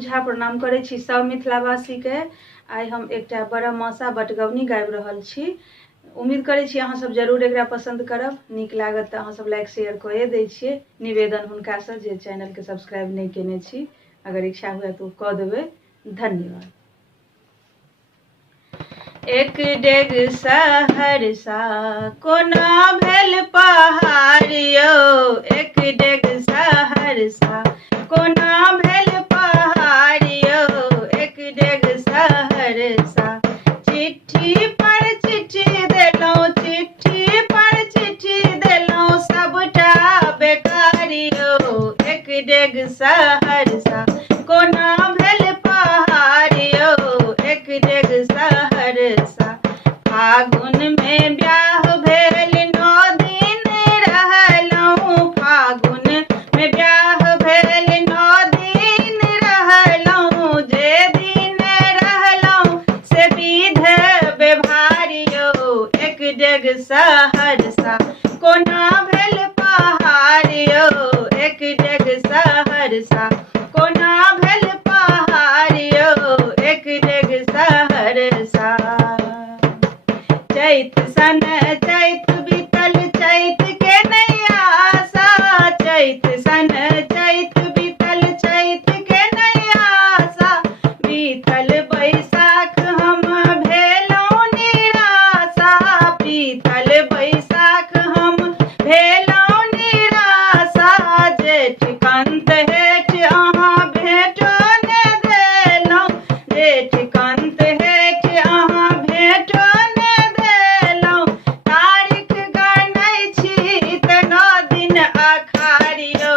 झा प्रणाम करै छी सब मिथिलावासी के। आइ हम एकटा बड़ा मासा बटगवनी गाबि रहल छी। उम्मीद करै छी अहाँ सब जरूर एकरा पसंद करब। नीक लागत तऽ अहाँ सब लाइक शेयर कए दै छियै। निवेदन हुनका से जे चैनल के सब्सक्राइब नहीं केने छी, अगर इच्छा हुए तो कऽ देबै। धन्यवाद। एक डेग सहरसा कोना भेल पहाड़ यौ, एक डेग सहरसा कोना भेल पहाड़ यौ, एक डेग सहरसा। चिट्ठी पर चिट्ठी देलौं, चिट्ठी पर चिट्ठी देलौं, सबटा बेकार यौ, एक डेग सहरसा कोना भेल पहाड़ यौ, एक डेग सहरसा। फागुन में ब्याह भेल 9 दिन रहलौं, फागुन में ब्याह भेल 9 दिन रहलौं, जे दिन रहलौं से विध व्यवहार यौ, एक डेग सहरसा कोना भेल पहाड़ यौ, एक डेग सहरसा कोना भेल पहाड़ यौ, एक डेग सहरसा। चैत सन चैत बीतल, चैत के नहीं आशा, चैत सन चैत बीतल, चैत के नहीं आशा। बीतल बैसाख हम भेलौं निराशा, बीतल बैसाख हम भेलौं निराशा। जेठ कंत हेठ अहाँ भेटो ने देलौं, जेठ कंत हेठ अहाँ भेटो ने देलौं। तारीख गनै छी तऽ 9 दिन अखाड़ यौ,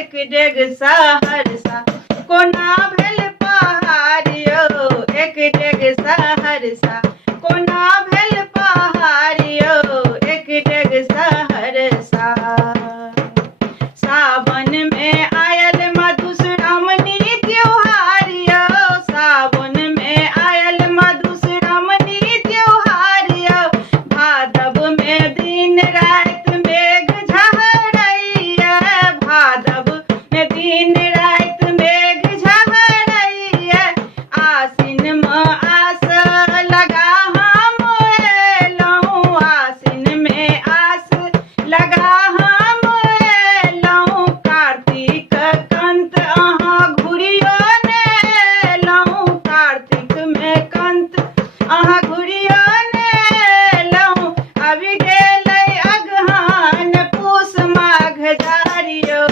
एक डेग सहरसा कोना भेल पहाड़ यौ, एक डेग सहरसा कोना भेल पहाड़ यौ, एक डेग सहरसा। सावन में आयल मधुश्रावणी त्योहार यौ, सावन में आयल मधुश्रावणी त्योहार यौ। भादव में दिन राति मेघ झहरैया, भादव में दिन राति मेघ झहरैया। आसिन में आस लगा हम एलौं, आसिन में आस लगा हम एलौं। कार्तिक कंत अहाँ घुरियो ने एलौं, कार्तिक में कंत अहाँ घुरियो ने एलौं। आबि गेलै अगहन पूस माघ जार यौ,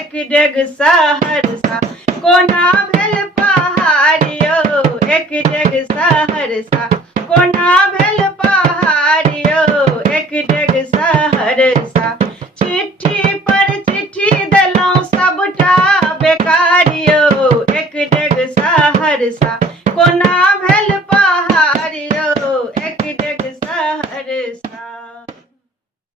एक डेग सहरसा कोना भेल पहाड़ यौ, एक डेग सहरसा